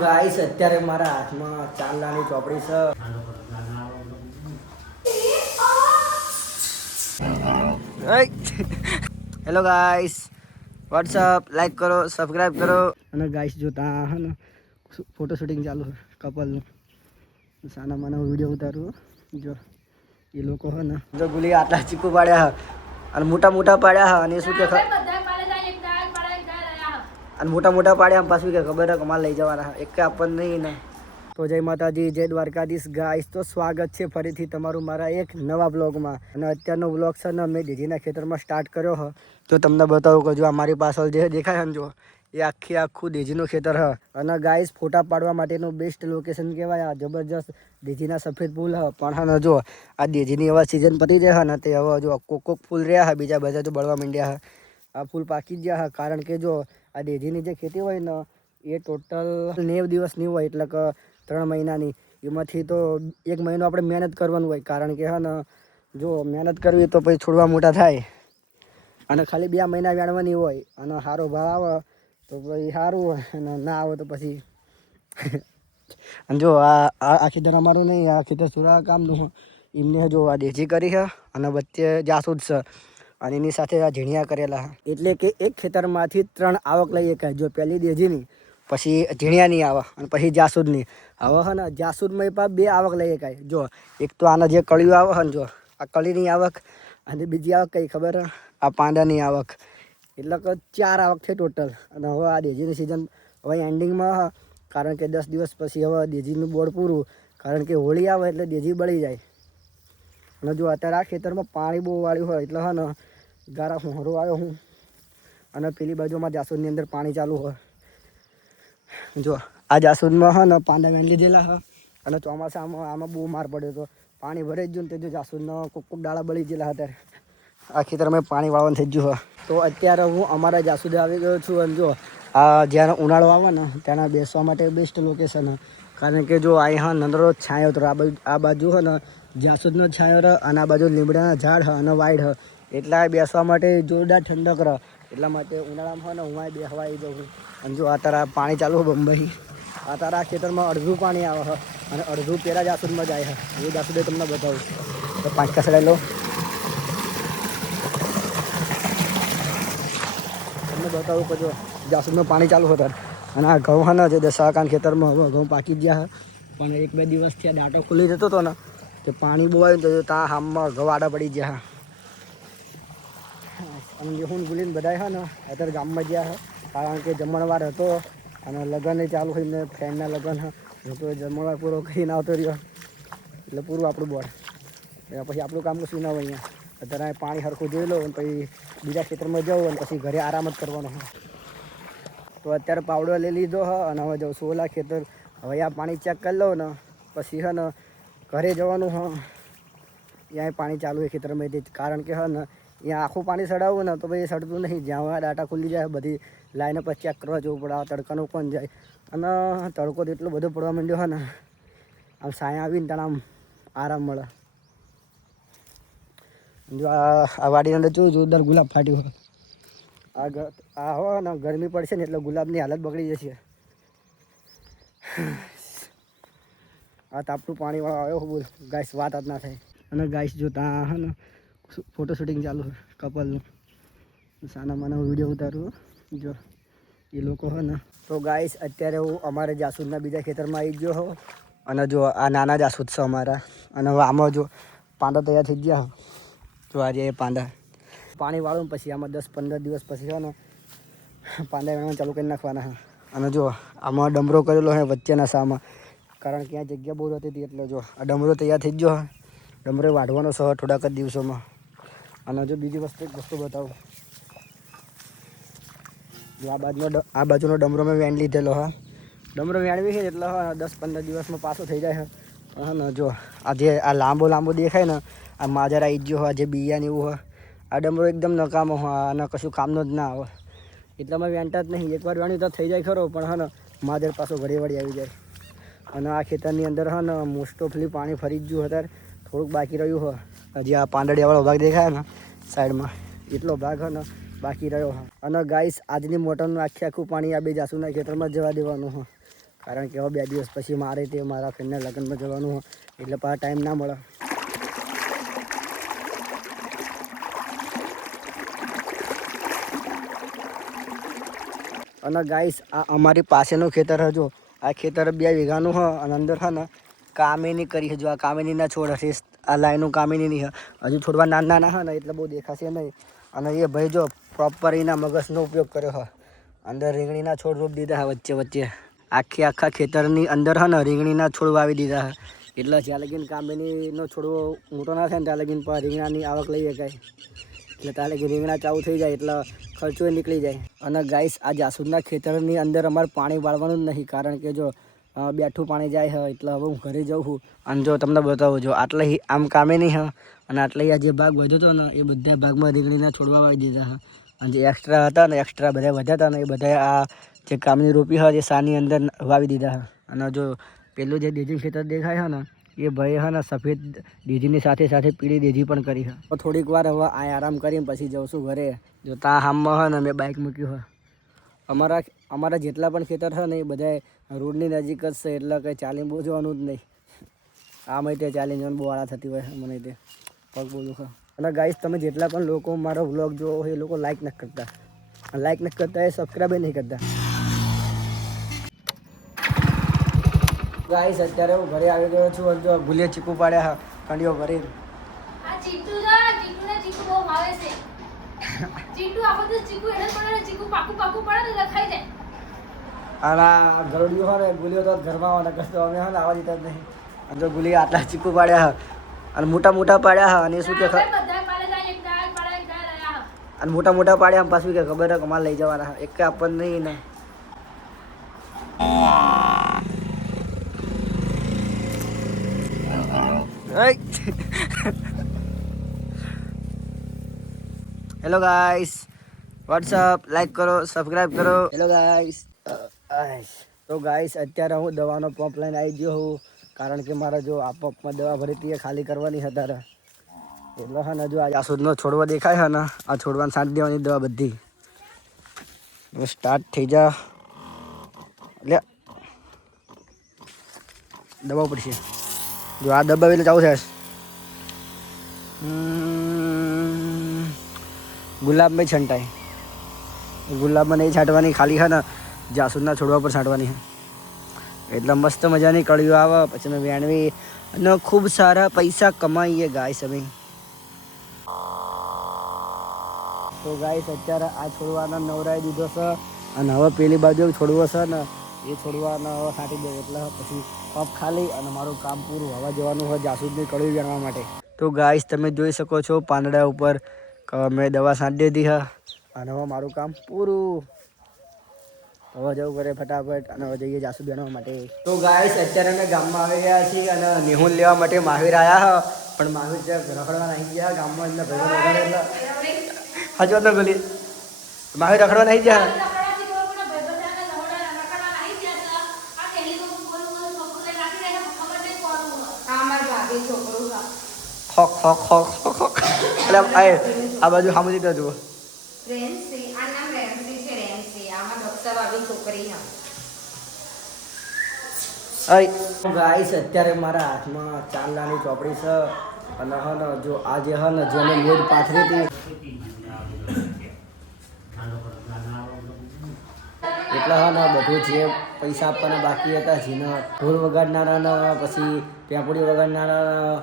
Guys અત્યારે મારા હાથમાં ચાંદલાની ચોપડી છે. હેલો ગાઈસ, વોટ્સઅપ, લાઈક કરો, સબસ્ક્રાઈબ કરો. અને ગાઈસ જો ત્યાં હે ને ફોટો શૂટિંગ ચાલુ છે કપલનું. સાના માના વિડીયો ઉતારું. જો એ લોકો હે ને જો ગુલી આટલા ચીકુ પાડ્યા અને મોટા મોટા પાડ્યા અને શું કે અને મોટા મોટા પાડ્યા પાછું કે ખબર કમાલ લઈ જવાના એક આપણને નહીં ને. તો જય માતાજી, જય દ્વારકાધીશ ગાઈસ. તો સ્વાગત છે ફરીથી તમારું મારા એક નવા બ્લોગમાં. અને અત્યારનો બ્લોગ છે ને મેં દીદીના ખેતરમાં સ્ટાર્ટ કર્યો હ. તો તમને બતાવું કે જો અમારી પાછળ જે દેખાય ને જો એ આખું દેજીનું ખેતર હ. અને ગાઈસ ફોટા પાડવા માટેનું બેસ્ટ લોકેશન કહેવાય. આ જબરજસ્ત દેજીના સફેદ ફૂલ હ. પણ હા જો આ દેજીની હવે સિઝન પતી જાય ને તે હવે જો કોક ફૂલ રહ્યા હા, બીજા બધા જો બળવા માંડ્યા હા. આ ફૂલ પાકી જ ગયા હા, કારણ કે જો આ દેજીની જે ખેતી હોય ને એ ટોટલ 90 દિવસની હોય, એટલે કે 3 મહિનાની. એમાંથી તો 1 મહિનો આપણે મહેનત કરવાનું હોય, કારણ કે હા ને જો મહેનત કરવી તો પછી છોડવા મોટા થાય. અને ખાલી 2 મહિના વેણવાની હોય. અને સારો ભાવ આવે તો પછી સારું હોય, અને ના આવે તો પછી અને જો આ ખેતર અમારું નહીં, આ ખેતર સુરા કામનું. એમને જો આ દેજી કરી છે અને વચ્ચે જાસૂદ છે અને એની સાથે આ ઝીણિયા કરેલા. એટલે કે એક ખેતરમાંથી 3 આવક લઈ શકાય. જો પહેલી દેજીની, પછી ઝીણિયાની આવે અને પછી જાસૂદની. હવે છે ને જાસૂદમાં પણ 2 આવક લઈ શકાય. જો એક તો આના જે કળીઓ આવે છે ને, જો આ કળીની આવક, અને બીજી આવક કઈ ખબર? આ પાંડાની આવક. એટલે કે 4 આવક છે ટોટલ. અને હવે આ દેજીની સિઝન હવે એન્ડિંગમાં, કારણ કે 10 દિવસ પછી હવે દેજીનું બોર્ડ પૂરું, કારણ કે હોળી આવે એટલે દેજી બળી જાય. અને જો અત્યારે આ ખેતરમાં પાણી બહુ વાળ્યું હોય એટલે હા ને ગારા હોરો આવ્યો હું. અને પેલી બાજુમાં જાસૂદની અંદર પાણી ચાલુ હોય. જો આ જાસૂદમાં હા ને પાંડા વેણ લીધેલા હા. અને ચોમાસામાં આમાં બહુ માર પડ્યો હતો. પાણી ભરાઈ જ ગયું ને તે જો જાસૂદનો કોક ડાળા બળી ગયેલા હતા. આ ખેતરમાં પાણી વાળવાનું થઈ ગયું હોય. તો અત્યારે હું અમારા જાસૂદ આવી ગયો છું. અને જો આ જ્યારે ઉનાળો આવે ને ત્યાંના બેસવા માટે બેસ્ટ લોકેશન છે. કારણ કે જો અહીંયા નંદરો છાંયો તો આ બાજુ હોય ને જાસૂદનો છાંયો રહે, અને આ બાજુ લીમડાના ઝાડ હ અને વાઇડ હ. એટલા બેસવા માટે જોરદાર ઠંડક રહે. એટલા માટે ઉનાળામાં હોય ને હું અહીં બેસવા આવી જાઉં છું. અને જો આ તારા પાણી ચાલુ હોય બંબઈ. આ તારા ખેતરમાં અડધું પાણી આવે છે અને અડધું પેલા જાસૂદમાં જાય છે. એ જાસૂદે તમને બતાવું તો 5 કસડાઈ લો. તમને બતાવું કે જો જાસૂદમાં પાણી ચાલુ હતા. અને આ ઘઉં હા ને જે દશાકાન ખેતરમાં હવે ઘઉં પાકી જ ગયા. પણ 1-2 દિવસથી આ ડાટો ખુલી જતો હતો ને તે પાણી બહુ આવ્યું તો ત્યાં હામમાં ઘઉં આડા પડી ગયા. અને હું ગુલીને બધા હા ને અત્યારે ગામમાં ગયા હા, કારણ કે જમણવાર હતો અને લગ્ન ચાલુ થઈને ફ્રેન્ડના લગ્ન હું તો જમણવાર પૂરો કરીને આવતો રહ્યો. એટલે પૂરું આપણું બોર્ડ. પછી આપણું કામ કશું ના હોય અહીંયા. અત્યારે પાણી સરખું જોઈ લો અને પછી બીજા ખેતરમાં જાઉં અને પછી ઘરે આરામ જ કરવાનો હોય. તો અત્યારે પાવડો લઈ લીધો હ અને હવે જાઉં છું ઓલા ખેતર. હવે આ પાણી ચેક કરી લો ને પછી હે ને ઘરે જવાનું હ. ત્યાં પાણી ચાલુ હોય ખેતરમાં, કારણ કે હા ને અહીંયા આખું પાણી સડાવવું ને તો ભાઈ સડતું નહીં. જ્યાં ડાટા ખુલી જાય બધી લાઈને પછી ચેક કરવા જવું પડે. આ તડકાનું કોણ જાય. અને તડકો તો એટલો બધો પડવા માંડ્યો હોય ને, આમ સાયા આવીને ત્યાં આમ આરામ મળે. જો આ વાડીની અંદર જોયું જોરદાર ગુલાબ ફાટ્યું હોય. આ હોય ને ગરમી પડશે ને એટલે ગુલાબની હાલત બગડી જશે. આ તાપનું પાણીવાળો આવ્યો બોલ ગાઈસ, વાત જ ના થાય. અને ગાઈસ જો ત્યાં હે ને ફોટો શૂટિંગ ચાલુ છે કપલનું. સાના માના વિડીયો ઉતારું. જો એ લોકો હે ને. તો ગાઈસ અત્યારે હું અમારે જાસૂદના બીજા ખેતરમાં આવી ગયો હો. અને જો આ નાના જાસૂદ છે અમારા. અને હવે આમાં જો પાંડા તૈયાર થઈ ગયા. જો આજે એ પાંડા પાણી વાળું પછી આમાં 10-15 દિવસ પછી છે ને પાંડા વેણવાનું ચાલુ કરી નાખવાના છે. અને જો આમાં ડમરો કરેલો છે વચ્ચેના સામાં, કારણ કે આ જગ્યા બહુ રહેતી હતી. એટલે જો આ ડમરો તૈયાર થઈ ગયો. ડમરો વાઢવાનો છે થોડાક જ દિવસોમાં. અને જો બીજી એક વસ્તુ બતાવું. જો આ બાજુનો ડમરો મેં વેણ લીધેલો હા. ડમરો વેણવી છે એટલે 10-15 દિવસમાં પાછો થઈ જાય છે. હા ને જો આ લાંબો દેખાય ને આ માજર આવી ગયો હોય, જે બિયાને એવું હોય. આ ડમરો એકદમ નકામો હોય અને કશું કામનો જ ના આવે. એટલામાં વેણતા જ નહીં. એકવાર વેણ્યું તો થઈ જાય ખરો, પણ હા ને માજર પાછો ઘરે વળી આવી જાય. અને આ ખેતરની અંદર હા ને મોસ્ટ ઓફલી પાણી ફરી જ ગયું. અત્યારે થોડુંક બાકી રહ્યું હોય. હજી આ પાંદડિયાવાળો ભાગ દેખાય ને સાઈડમાં, એટલો ભાગ હોય ને બાકી રહ્યો હા. અને ગાઈસ આજની મોટરનું આખું પાણી આ બે જાસૂદના ખેતરમાં જવા દેવાનું હોય. કારણ કે હવે 2 દિવસ પછી મારે તે મારા ફ્રેન્ડના લગ્નમાં જવાનું હોય એટલે પાછા ટાઈમ ના મળે. અને ગાઈસ આ અમારી પાસેનું ખેતર હજુ આ ખેતર 2 વીઘાનું હ અને અંદર છે ને કામિની કરી હજુ આ કામિનીના છોડ હશે આ લાઈનું કામિની હજુ થોડવા નાના હા ને એટલે બહુ દેખાશે નહીં. અને એ ભાઈ જો પ્રોપર એના મગજનો ઉપયોગ કર્યો હોય અંદર રીંગણીના છોડ રોપ દીધા વચ્ચે વચ્ચે આખા ખેતરની અંદર હા ને રીંગણીના છોડ વાવી દીધા એટલે જ્યાં લગીને કામિનીનો છોડવો મોટો ના થાય ને ત્યાં લગીને રીંગણાની આવક લઈ શકાય એટલે ત્યાં લગી રીંગણા ચાલુ થઈ જાય એટલે ખર્ચો નીકળી જાય. અને ગાઈસ આ જાસૂદના ખેતરની અંદર અમારે પાણી વાળવાનું જ નહીં કારણ કે જો બેઠું પાણી જાય છે એટલે હવે હું ઘરે જાઉં છું. અને જો તમને બતાવું જો આટલે આમ કામે નહીં હ અને આટલે આ જે ભાગ વધ્યો હતો ને એ બધા ભાગમાં રીંગણીના છોડવા વાવી દીધા હા. અને જે એક્સ્ટ્રા હતા ને એક્સ્ટ્રા બધા વધ્યા હતા ને એ બધા આ જે કામની રોપી હોય એ સાની અંદર વાવી દીધા હા. અને જો પેલું જે દેજી ખેતર દેખાય છે ને એ ભાઈ હા ને સફેદ દેજીની સાથે સાથે પીળી દેજી પણ કરી છે. તો થોડીક વાર હવે આ આરામ કરીને પછી જાઉં છું ઘરે. જો ત્યાં હામમાં હોય ને મેં બાઇક મૂક્યું હોય. અમારા જેટલા પણ ખેતર છે ને એ બધા રોડની નજીક જ છે એટલે કંઈ ચાલીને બહુ જવાનું જ નહીં. આ માટે ચાલીને જવાનું બહુ આળા થતી હોય મને તે પગ બોલું હા. અને ગાઈસ તમે જેટલા પણ લોકો મારો વ્લોગ જોવો હોય એ લોકો લાઈક નથી કરતા એ સબસ્ક્રાઈબ નહીં કરતા. ગાઈસ અત્યારે હું ઘરે આવી ગયો છું અને જો ગુલે ચીકુ પાડ્યા હા કંડીઓ ભરી. આ ચીકુ બહુ ભાવે છે. ચીકુ આખો દિવસ ચીકુ એને પડે ચીકુ પાકું પડે ને ખાઈ જાય. અને આ ગરોડિયો હોય ને ગુલિયો તો ઘરમાં આવવાના કરતો અમે હા ને આવવા દીધા જ નહીં. અને જો ગુલી આટલા ચીકુ પાડ્યા હા અને મોટા પાડ્યા હા અને શું કે અને મોટા પાડ્યા પાછું કે ખબર હે કમાલ લઈ જવાના એક કે આપણને નહીં ને. હેલો ગાઈસ વોટ્સઅપ લાઈક કરો સબસ્ક્રાઈબ કરો. હેલો ગાઈસ તો ગાઈસ અત્યારે હું દવાનો પંપ લઈને આવી ગયો હું કારણ કે મારે જો આ પંપમાં દવા ભરી હતી એ ખાલી કરવાની હતા એટલે હા ને જો આ જાસૂદનો છોડવો દેખાય છે ને આ છોડવાને છાંટી દેવાની દવા બધી સ્ટાર્ટ થઈ જા એટલે દબાવવું પડશે. જો આ દબાવી એટલે ચાલુ થાય. ગુલાબમાં છંટાય ગુલાબમાં નહીં છાંટવાની ખાલી છે ને જાસૂદના છોડવા પર છાંટવાની છે એટલે મસ્ત મજાની કળીઓ આવે પછી મેં વેણવી અને ખૂબ સારા પૈસા કમાઈએ ગાઈસ અમે. તો ગાઈસ અત્યારે આ છોડવાનો નવરાઈ દીધો છે અને હવે પેલી બાજુ છોડવો છે ને એ છોડવાનો હવે છાંટી દે એટલે પછી પંપ ખાલી અને મારું કામ પૂરું. હવા જવાનું હોય જાસૂદની કળી વેણવા માટે. તો ગાઈસ તમે જોઈ શકો છો પાંદડા ઉપર મેં દવા છાંટી દીધી હા અને હવે મારું કામ પૂરું. હવે જવું કરે ફટાફટ અને હવે જઈએ જાસૂદ વેણવા માટે. તો ગાઈસ અત્યારે અમે ગામમાં આવી ગયા છીએ અને નિહુલ લેવા માટે મહાવીર આવ્યા હા પણ મહાવીર જ્યાં રખડવા નહીં ગયા ગામમાં એમના ભાઈઓ વગાડે એટલે હજુ ન ગોલી મહાવીર રખડવા નહીં ગયા. ખોક ખોક ખોક ખોક એટલે આ બાજુ સામે જતા જુઓ ગાઈસ અત્યારે મારા હાથમાં 4 લાની ચોપડી છે અને હ ને જો આ જે હ ને જેને લોજ પાથરી હતી એટલે હા ને બધું જે પૈસા આપવાના બાકી હતા જેને ઢોલ વગાડનારા પછી પેપડી વગાડનારા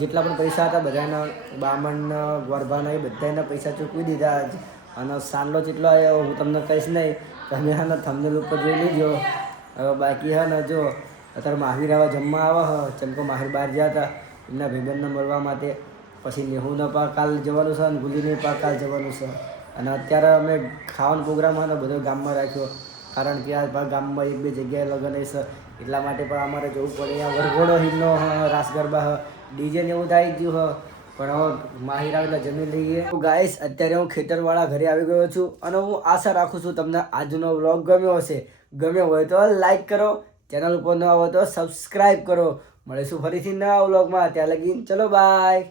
જેટલા પણ પૈસા હતા બધાના બામણ ગરબાના એ બધાના પૈસા ચૂકવી દીધા અને સાંડલો જેટલો આવ્યો હું તમને કહીશ નહીં તમે હા ને થંબનેલ ઉપર જોઈ લીધો. હવે બાકી હા ને જો અત્યારે મહાવીર આવા જમવા આવે હ ચમકો મહાવીર બહાર ગયા હતા એમના ભાઈબંધને મળવા માટે. પછી નેહુના પાક કાલ જવાનું છે અને ગુલીની પાક કાલ જવાનું છે અને અત્યારે અમે ખાવાનો પ્રોગ્રામ હોય ને બધો ગામમાં રાખ્યો કારણ કે આ ગામમાં 1-2 જગ્યાએ લગ્ન છે એટલા માટે પણ અમારે જવું પડે. અહીંયા વરઘોડો હિમનો રાસ ગરબા ડીજે ને એવું થઈ ગયું હ પણ હવે માહિર આવેલા જમી લઈએ. તો ગાઈસ અત્યારે હું ખેતરવાળા ઘરે આવી ગયો છું અને હું આશા રાખું છું તમને આજનો વ્લોગ ગમ્યો હશે. ગમ્યો હોય તો લાઈક કરો, ચેનલ ઉપર ન હોય તો સબસ્ક્રાઈબ કરો. મળીશું ફરીથી નવા વ્લોગમાં. ત્યાં લગી ચલો બાય.